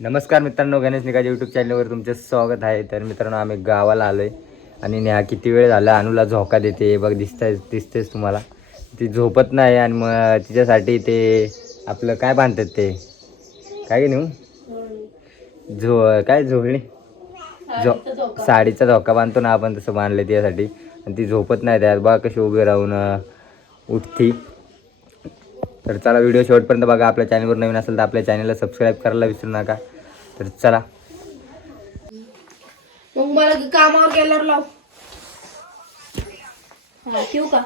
नमस्कार मित्रांनो गणेश निकाच्या यूट्यूब चॅनलवर तुमचं स्वागत आहे. तर मित्रांनो आम्ही गावाला आलो आहे आणि नेहा किती वेळ झाला? अनुला झोका देते. बघ दिसतंय दिसतेच तुम्हाला. ती झोपत नाही आणि मग तिच्यासाठी ते आपलं काय बांधतात ते? काय नेऊ झो काय झोळणी झो साडीचा झोका बांधतो ना आपण तसं बांधलं तिच्यासाठी आणि ती झोपत नाही त्यात. बा कशी उभी राहून उठती. तर चला व्हिडिओ शेवटपर्यंत बघा. आपल्या चॅनलवर नवीन असेल तर आपल्या चॅनलला सबस्क्राईब करायला विसरू नका. तर चला. मग मला कामावर गेल्यावर लाव. हा ठेवू का?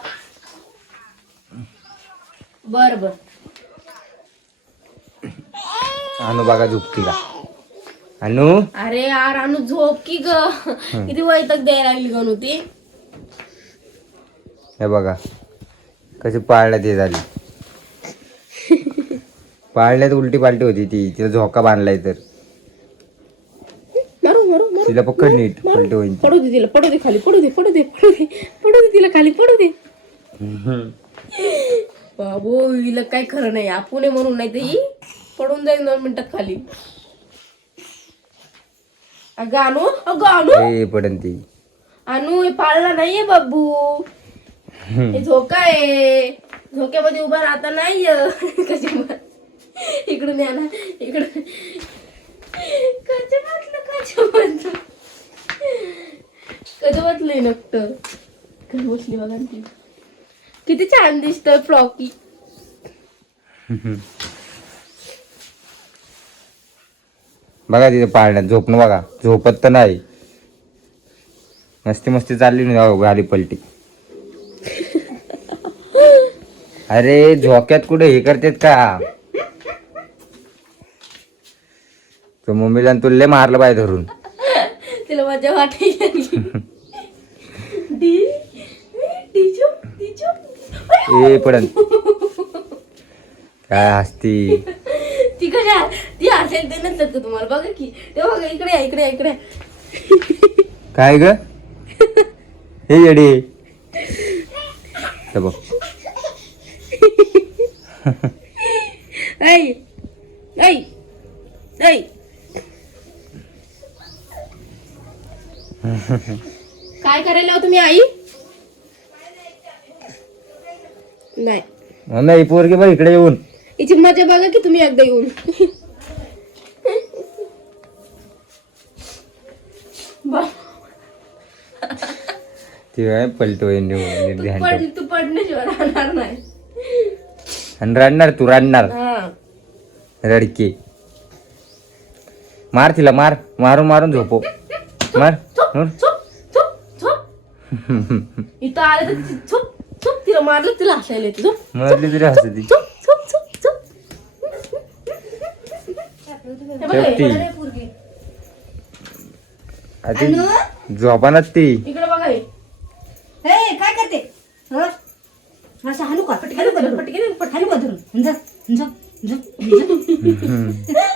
बर बर. अनु बघा झोपती का अनु? अरे यार अनु झोप की ग किती वैतक द्यायला लागली गणू ती. हे बघा. कशी पाळण्यात हे झाली. पाळण्यात उलटी पालटी होती ती. तिला झोका बांधलाय तर. मारू मारू मारू. तिला पकड नीट पलटी होईल पडू दे तिला पडू दे खाली पडू दे पडू दे पडू दे पडू दे तिला खाली पडू दे. बाबो हिला काय खरं नाही. आपण म्हणून नाही तर ही पडून जाईल दोन मिनिटात खाली. अगं अनु अगं ए पडन ती. अनु हे पाळला नाहीये बाबू. हे झोका आहे. झोक्यामध्ये उभा राहता नाही कशी इकडून या ना इकडून. कच म्हटलं कच म्हटलं कच बसलंय नक्ट कधी बसली बघा ती. किती छान दिसतोय फ्लॉकी बघा तिथे पाळण्यात झोपणं बघा. झोपत तर नाही. मस्ती मस्ती चालली नाही झाली पलटी. अरे झोक्यात कुठे हे करतात का? तो मम्मीला आणि तुला लय मारलं पाहिजे धरून. तिला मजा टीचू ए पडन. काय हसती? ती कशा ती असेल ते नसतात का तुम्हाला. बघा की. ते बघा इकडे या, इकडे या, इकडे या. काय ग? हे येडे. हे बघ. ऐ ऐ ऐ. काय करायला हो तुम्ही आई? नाही. नाही पोरगी बघ इकडे येऊन. हिची मजा बघा की तुम्ही एकदा येऊन. ती काय पलटो ठेव. तू पडण्याशिवाय राहणार नाही. आणि रडणार तू रडणार. हा. रडके. मार तिला मार. मारून मारून झोपो मार. झोप झोप झोप इथं आलं तर तिची झोप झोप तिला मारलं तिला हसायला येते. झोप मारली तरी हसती. झोप झोप झोप झोप. इकडे आधी झोपानाच ती. इकडे बघा हे. हे काय करते? हं? असं हाणू का का धरून पटकन पटकन हाणू का धरून. झप झप झप झप झप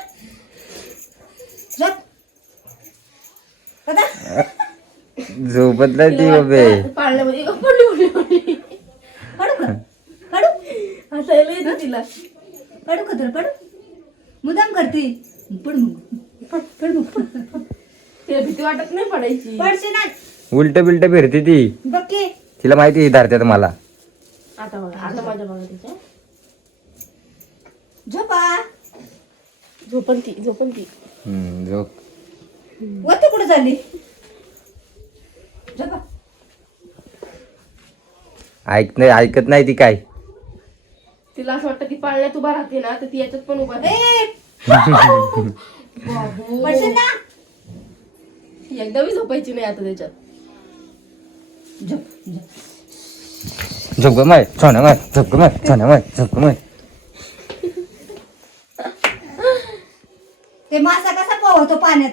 झोपत नाही ती बाबे पाळण्यामध्ये पडली पडू का? पडू? हसायला येते तिला. का मुदाम करते पड? मग पड पड मग. पड, पड, पड. तिला भीती वाटत नाही पडायची. पडશે ना उलट बिलट फिरते ती. बघ की. तिला माहिती आहे धरत्यात मला. आता बघा आता माझ्या बघा तिच्या. झोपा. झोपन ती झोपन ती. हम्म, झोप. वत कुठं झाली ऐक नाही ऐकत नाही ती काय. तिला असं वाटतं ती पाळण्यात उभा राहते ना तर ती याच्यात पण उभा राहते. ए! बाबू. पडशील ना ती झोपायची नाही आता त्याच्यात. झोप झोप झोप ग माय सोन्या माय झोप माय सोन्या माय झोप माय. ते मासा कसा पोहतो पाण्यात?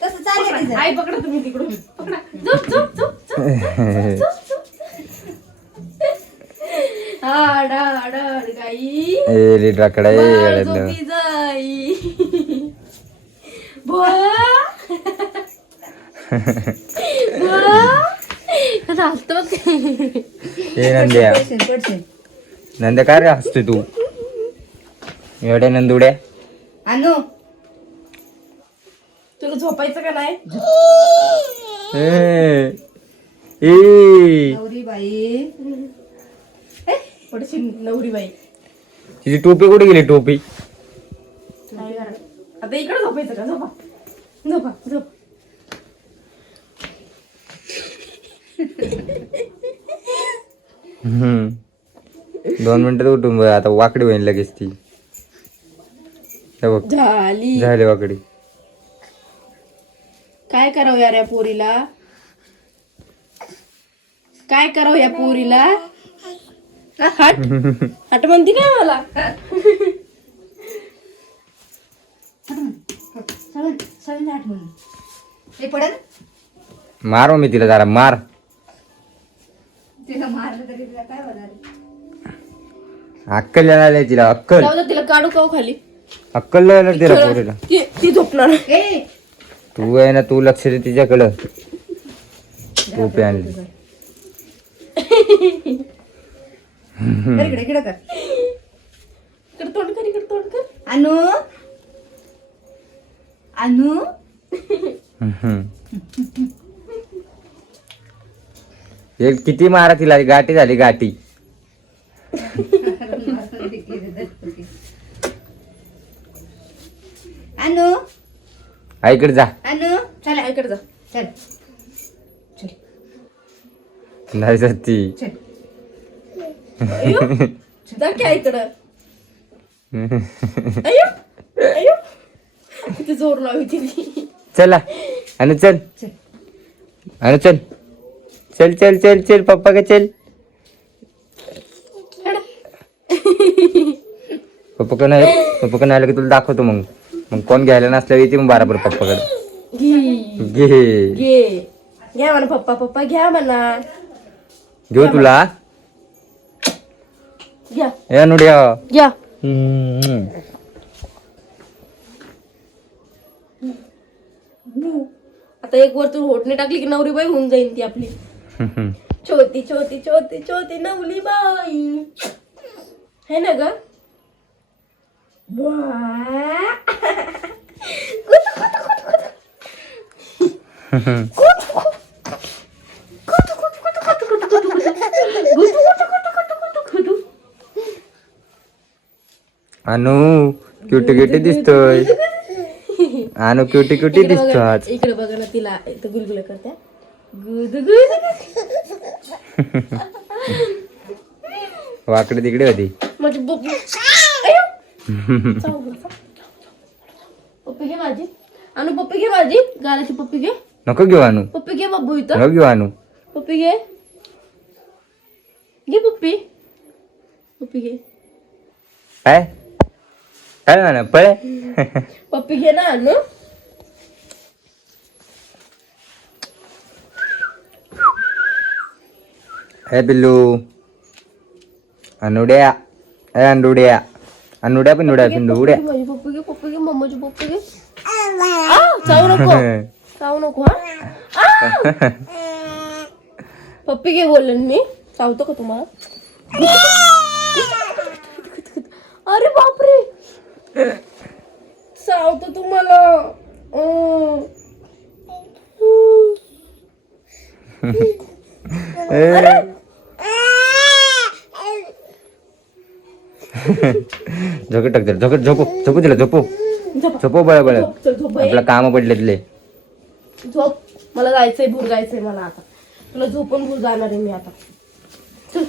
तसं चालेल आई पकडा तुम्ही तिकडून. झोप झोप झोप आड आड आड गाई ए लिडराकडे बाळ झोपी जाई बुवा. हसतं. ए नंद्या नंद्या काय रे हसतोय तू एवढ्या नंदुड्या आणू तुला झोपायचं का नाही? ए. नवरी बाई थोडीशी नवरी बाई तिची टोपी कुठे गेली टोपी? आता इकडे झोपायचं का? झोपा. झोपा झोप. हम्म. दोन मिनिटात उठून बघ आता वाकडी होईल लगेच ती. हे बघ. झाली. झाली वाकडी. करावं यार या पोरीला? काय करावं या पोरीला? हा, हट. हट म्हणती काय मला सगळं सगळं आठ म्हणून हे पडेल? मारो मी तिला जरा मार. तिला मारलं तरी तिला काय होणार अक्कल येणार तिला अक्कल. जाऊ दे तिला काढू का हो खाली. अक्कल येणार तिला पोरीला. ती ती झोपणार. ए तू आहे ना तू लक्ष दे तिच्याकडं. टोपी आणली कर इकडे इकडे कर. इकडे तोंड कर इकडे तोंड कर. अनु? अनु? हम्म. हे किती मारा तिला? गाठी झाली गाठी. अनु? आईकडे जा. अनु चला इकडे जा. चल. चल. नाही सत्ती चल. अयो जा क्या इकडं अयो अयो किती जोर लावी तिने चला आणि चल. चल. आणि चल. चल चल चल चल पप्पा का चल. पप्पा का नाही पप्पा का नाही आलं की तुला दाखवतो मग. मग कोण घ्यायला नसल्यावर येते मग बराबर पप्पाकडे. घे. घे. घे. घ्या म्हणा पप्पा पप्पा घ्या म्हणा. घेऊ तुला? घ्या. ए नुड्या. घ्या. हम्म. आता एक वरतून होटणे टाकली की नवरी बाई होऊन जाईल ती आपली. छोटी छोटी छोटी छोटी नवली बाई. है ना ग? अनु क्युटी क्युटी दिसतोय. अनु क्युटी क्युटी दिसतो आज. इकडे बघा ना तिला इथं गुलगुल गुद. वाकडे तिकडे होती माझी बब्बू अयो. चाव गं, चाव. पप्पी घे माझी अनु पप्पी घे माझी गालाची पप्पी घे नको घेऊ अनु पप्पी घे बब्बू इथं नको घेऊ अनु पप्पी घे घे पप्पी पप्पी घे काय काय म्हणा पळे पप्पी घे ना अनु हे पिल्लू अनुड्या ए अंडुड्या मम्माची पप्पी घे आ, चावू नको चावू नको! पप्पी घे बोलले मी चावतो का तुम्हाला अरे बापरे चावतो तुम्हाला अं. झोके टाक झोके झोपो झोपू दिला झोपो. झोप. बळ बळ. आपला काम पडले तिले. झोप. मला जायचंय भूर जायचंय मला आता. तुला झोपून भूर जाणार आहे मी आता. चल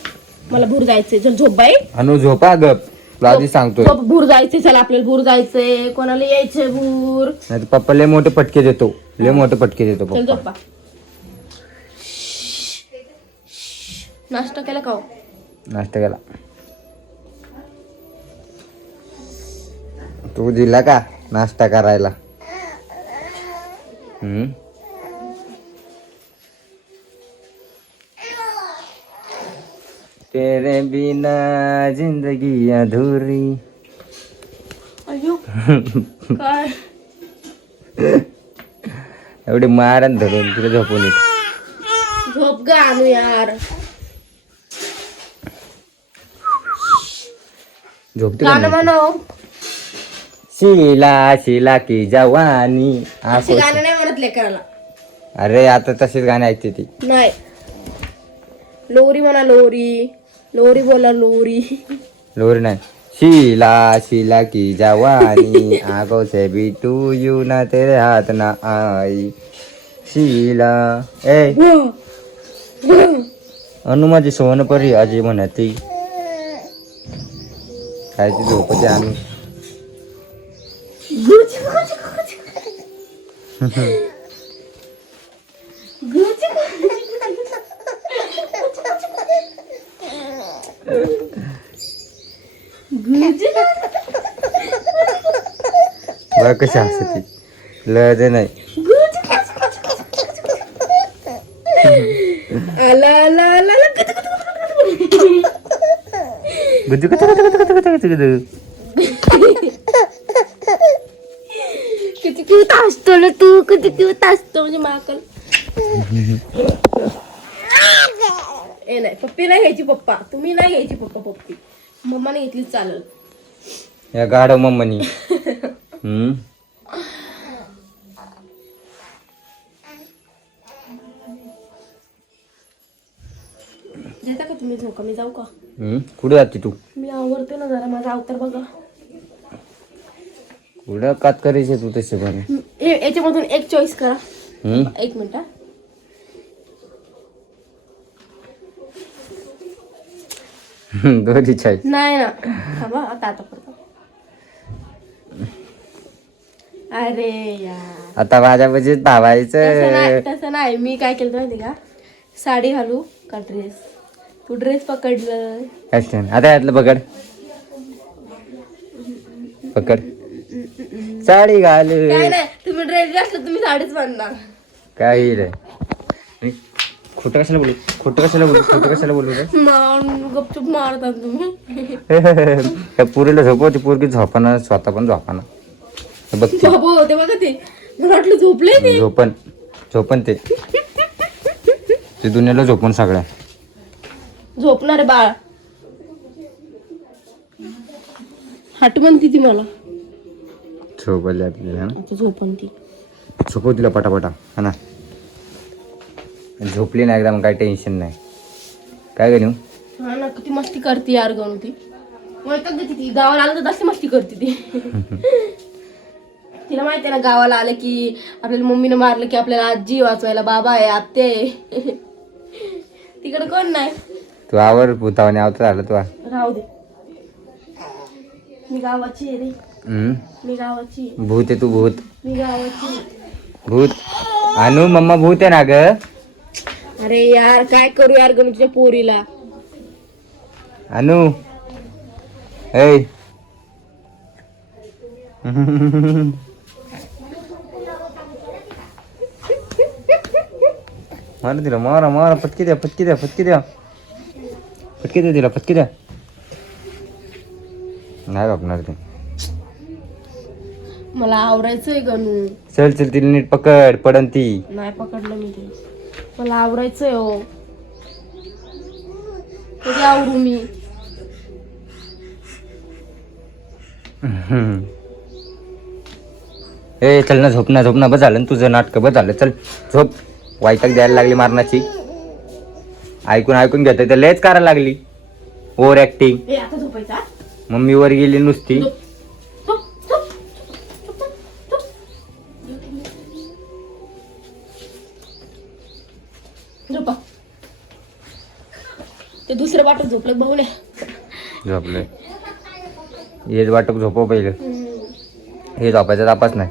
मला भूर जायचंय. चल झोप बाई. अनु झोपा गप. तुला आधी सांगतोय. झोप भूर जायचंय चल आपल्याला भूर जायचंय. कोणाला यायचंय भूर? नाही पप्पा लय मोठे पटके देतो. लय मोठे पटके देतो चल पप्पा. झोपा. नाश्ता केला का हो? नाश्ता केला. तू दिला का? नाश्ता करायला. हम्म? तेरे बिना जिंदगी अधूरी. अयो काय? एवढी मारन धरून तिला झोपून येत झोप ग आणू यार. झोपते का गाणं नाही? म्हणाव. शिला शिला की जवानी. अशी गाणं नाही म्हणत लेकराला. अरे आता तसेच गाणे ऐकते ती. नाही. लोरी म्हणा लोरी लोरी बोला लोरी. लोरी नाही. शिला शिला की जवानी. आगो से भी तू यू ना तेरे हाथ ना आई. शिला ए. अनु माझी सोनपरी अजी म्हणती. काय ती झोपते अनु कशी हसती लज नाही आला आला आला आला. गुदू गुदू हसतो ना तू किती क्यूट हसतो म्हणजे माकल? ए नाही पप्पी नाही घ्यायची पप्पा. तुम्ही नाही घ्यायची पप्पा पप्पी. मम्माने घेतली चालेल. या गाढव मम्मनी. हम्म? देता का तुम्ही झोका? मी जाऊ का? हम्म? कुठे जाते तू? मी आवडते ना जरा माझा अवतार बघा. कुठं कात करायचे तू तसे पण याच्यामधून एक चॉईस करा. हम्म? एक मिनिट हा. चाय नाही ना. थांबा आता आता करतो. अरे यार. आता माझ्या म्हणजे तसं धावायचं नाही तसं नाही. मी काय केलं माहिती का? साडी घालू का ड्रेस तू ड्रेस पकडलं. आता यातलं पकड. पकड. साडी घाल. काय नाही तुम्ही ड्रेस घातलं तुम्ही साडीच बांधणार. काही रे मी खोटं कशाला बोलू? खोटं कशाला बोलू? खोटं कशाला बोलू रे? मार गपचूप मारता तुम्ही. त्या पुरीला झोपवती पोरगी झोपाना स्वतः पण झोपाना. बघ ती. बाबू होते बघा ते. मला वाटलं झोपले ते. झोपण झोपण ते. ते दुनियाला झोपून सगळ्या. झोपणार बाळ. हाट म्हणती ती मला. ना? आता ती. झोपव तिला पटापटा हा ना. झोपली ना एकदा मग काही टेन्शन नाही. काय करू हा ना किती मस्ती करते यार गणू ती. वैताग देते ती. गावाला आलं तर जास्त मस्ती करते ती. तिला माहिती आहे ना गावाला आलं की आपल्याला मम्मीनं मारलं की आपल्याला आजी वाचवायला बाबा आहे आत्या आहे. तिकडे कोण नाही. तू आवर भूतावाने आवत झालं तू राहू दे. मी गावाची आहे रे? मी गावाची आहे. भूत आहे तू भूत. मी गावाची आहे. भूत. अनु मम्मा भूत आहे ना ग? अरे यार काय करू यार गणू तुझ्या पोरीला? अनु. ऐ. मार तिला मारा मारा. पटकी द्या पटकी द्या पटकी द्या. पटकी द्या तिला पटकी द्या. नाही बापणार ते. मला आवरायचंय गणू चल चल तिला नीट पकड पडन ती. नाही पकडलं मी ते. मला आवरायचंय हो. कधी आवरू मी. ए चल ना झोप ना झोप ना बस झालं ना तुझं नाटक बस झालं. चल झोप. वाईटक द्यायला लागली मारणाची. ऐकून ऐकून घेतोय तर लयच करायला लागली. ओव्हर ऍक्टिंग ए आता झोपायचा हा? मम्मी वर गेली नुसती. झोप. वाटत झोपलं बहुले झोपले. झोपलंय हेच वाटप झोपव पहिले. हे झोपायचा तापास नाही.